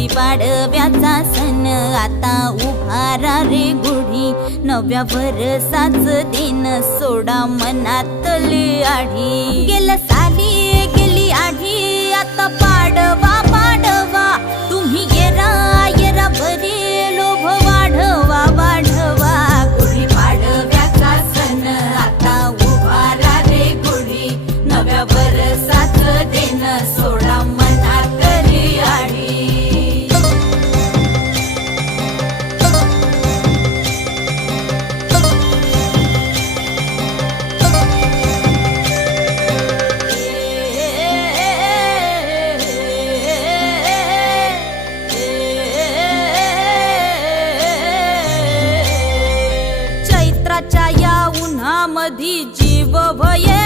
गुढीपाडव्याचा सण आता उभारा रे गुढी, नव्या वर्षाच दिन सोडा मनातली आढी। गेल्या साली गेली आढी, आता पाडवा पाडवा, तुम्ही येरा येरा बरी लोभ वाढवा वाढवा। गुढीपाडव्याचा सण आता उभारा रे गुढी, नव्या वर्षाच दिन सोडा मनातली आढी। चैत्राच्या या उन्हामधी जीव भये